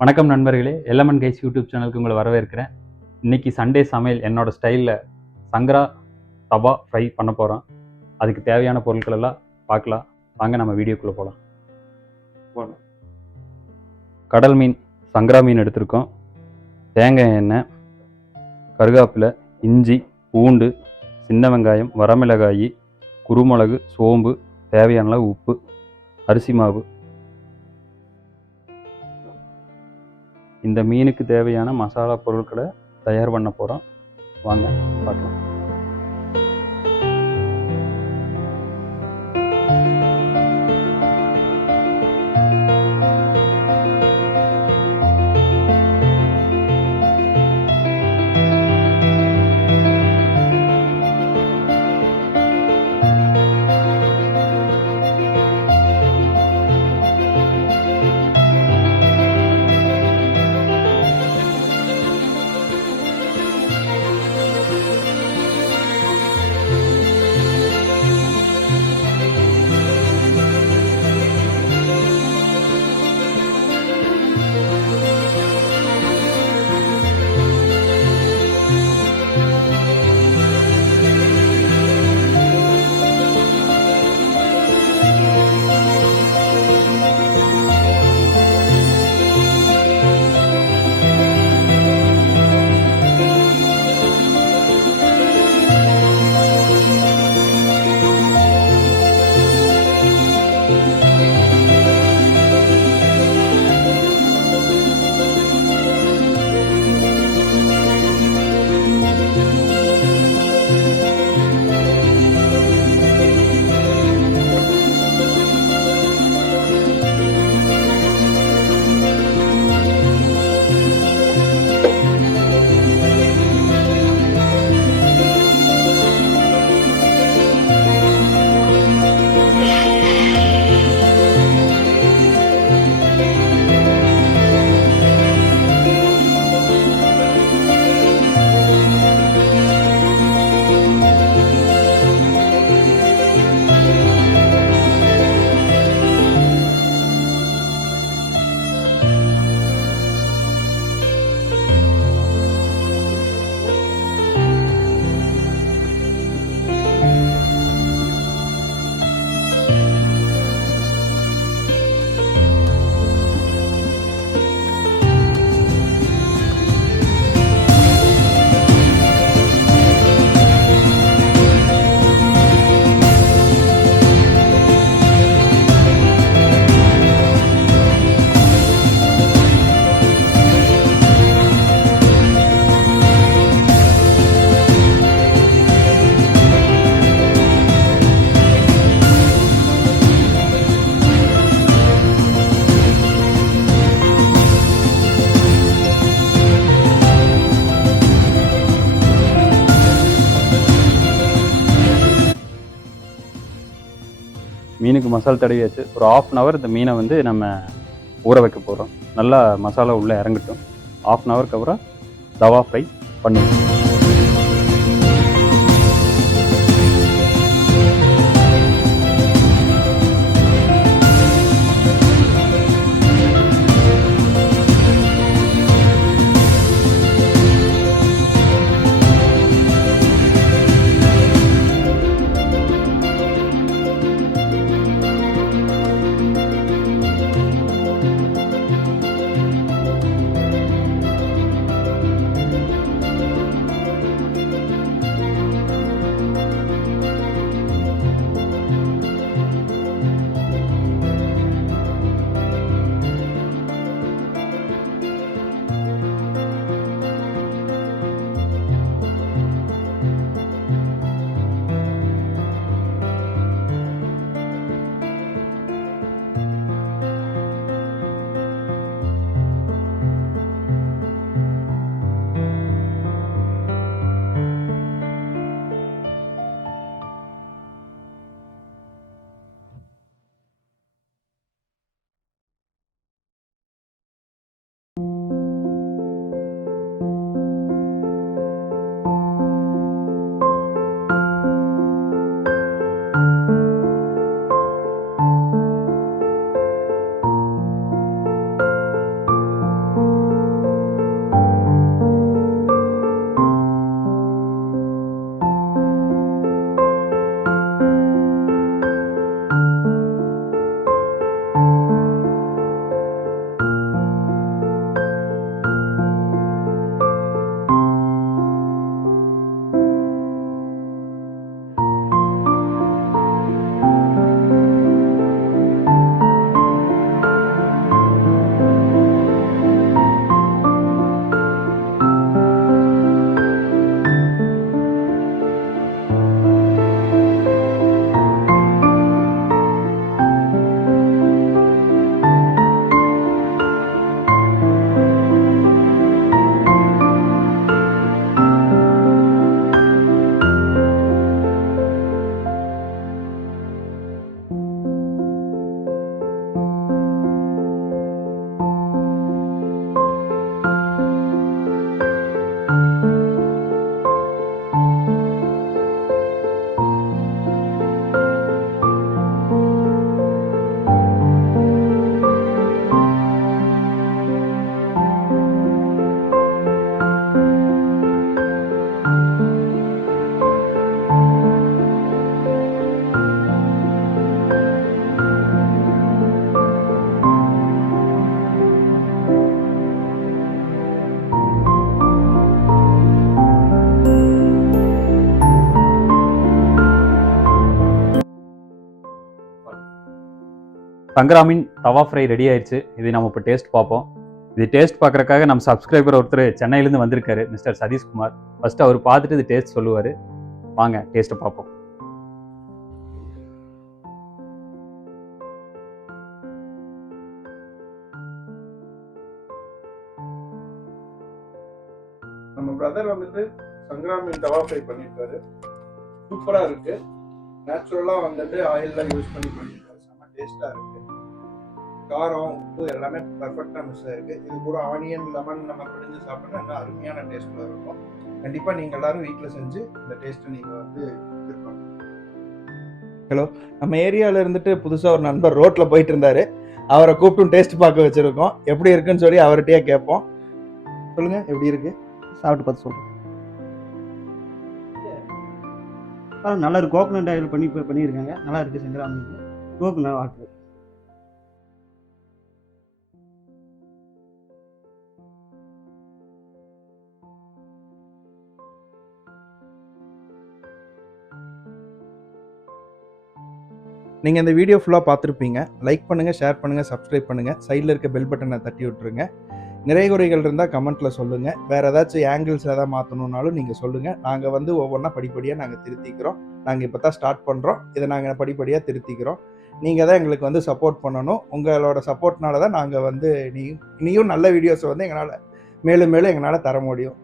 வணக்கம் நண்பர்களே, எல்லமன் guys YouTube சேனலுக்கு உங்களை வரவேற்கிறேன். இன்னைக்கு சண்டே சமையல் என்னோட ஸ்டைலில் சங்கரா தவா ஃப்ரை பண்ண போகிறோம். அதுக்கு தேவையான பொருட்கள் எல்லாம் பார்க்கலாம். வாங்க நம்ம வீடியோக்குள்ளே போகலாம். கடல் மீன், சங்கரா மீன் எடுத்திருக்கோம். தேங்காய் எண்ணெய், கருவேப்பிலை, இஞ்சி, பூண்டு, சின்ன வெங்காயம், வரமிளகாய், குருமிளகு, சோம்பு, தேவையான அளவு உப்பு, அரிசி மாவு. இந்த மீனுக்கு தேவையான மசாலா பொருட்களை தயார் பண்ண போகிறோம். வாங்க பார்க்கலாம். மீனுக்கு மசாலா தடவியாச்சு. ஒரு 1/2 hour இந்த மீனை வந்து நம்ம ஊற வைக்க போகிறோம். நல்லா மசாலா உள்ளே இறங்கட்டும். 1/2 hourக்கு அப்புறம் தவா ஃப்ரை பண்ணுவோம். சங்கராமின் தவா ஃப்ரை ரெடி ஆயிடுச்சு. இதை நம்ம இப்போ டேஸ்ட் பார்ப்போம். இது டேஸ்ட் பார்க்குறக்காக நம்ம சப்ஸ்கிரைபர் ஒருத்தர் சென்னையிலேருந்து வந்திருக்காரு, மிஸ்டர் சதீஷ்குமார். ஃபர்ஸ்ட் அவர் பார்த்துட்டு இது டேஸ்ட் சொல்லுவார். வாங்க டேஸ்ட்டை பார்ப்போம். நம்ம பிரதர் வந்துட்டு சங்கராமின் தவா ஃப்ரை பண்ணியிருக்காரு. சூப்பராக இருக்கு. நேச்சுரலாக வந்துட்டு ஆயிலெலாம் யூஸ் பண்ணி பண்ணியிருக்காரு. செம்ம டேஸ்ட்டாக இருக்கு. காரம் உப்பு எல்லாமே பர்ஃபெக்டாக மிஸ் ஆயிருக்கு. இது கூட ஆனியன் லெமன் நம்ம பிடிஞ்சு சாப்பிட்டா இன்னும் அருமையான டேஸ்ட்டில் இருக்கும். கண்டிப்பாக நீங்கள் எல்லாரும் வீட்டில் செஞ்சு இந்த டேஸ்ட்டை நீங்கள் வந்து எதிர்பார்க்கலாம். ஹலோ, நம்ம ஏரியாவில் இருந்துட்டு புதுசாக ஒரு நண்பர் ரோட்டில் போயிட்டு இருந்தாரு. அவரை கூப்பிட்டு டேஸ்ட் பார்க்க வச்சுருக்கோம். எப்படி இருக்குன்னு சொல்லி அவர்கிட்டயே கேட்போம். சொல்லுங்கள், எப்படி இருக்கு? சாப்பிட்டு பார்த்து சொல்கிறேன். நல்லா இருக்கு. கோகனட் ஆயில் பண்ணியிருக்காங்க. நல்லா இருக்குது. சங்கராமிக்கு கோகனட் வாட்டர். நீங்கள் இந்த வீடியோ ஃபுல்லாக பார்த்துருப்பீங்க. லைக் பண்ணுங்கள், ஷேர் பண்ணுங்கள், சப்ஸ்கிரைப் பண்ணுங்கள். சைடில் இருக்க பெல் பட்டனை தட்டி விட்டுருங்க. நிறைய குறைகள் இருந்தால் கமெண்ட்டில் சொல்லுங்கள். வேறு ஏதாச்சும் ஆங்கிள்ஸ் எதாவது மாற்றணுன்னாலும் நீங்கள் சொல்லுங்கள். நாங்கள் வந்து ஒவ்வொன்றா படிப்படியாக நாங்கள் திருத்திக்கிறோம். நாங்கள் இப்போ தான் ஸ்டார்ட் பண்ணுறோம். இதை நாங்கள் படிப்படியாக திருத்திக்கிறோம். நீங்கள் தான் எங்களுக்கு வந்து சப்போர்ட் பண்ணணும். உங்களோட சப்போர்ட்னால தான் நாங்கள் வந்து இனியும் நல்ல வீடியோஸை வந்து எங்களால் மேலும் மேலும் எங்களால் தர முடியும்.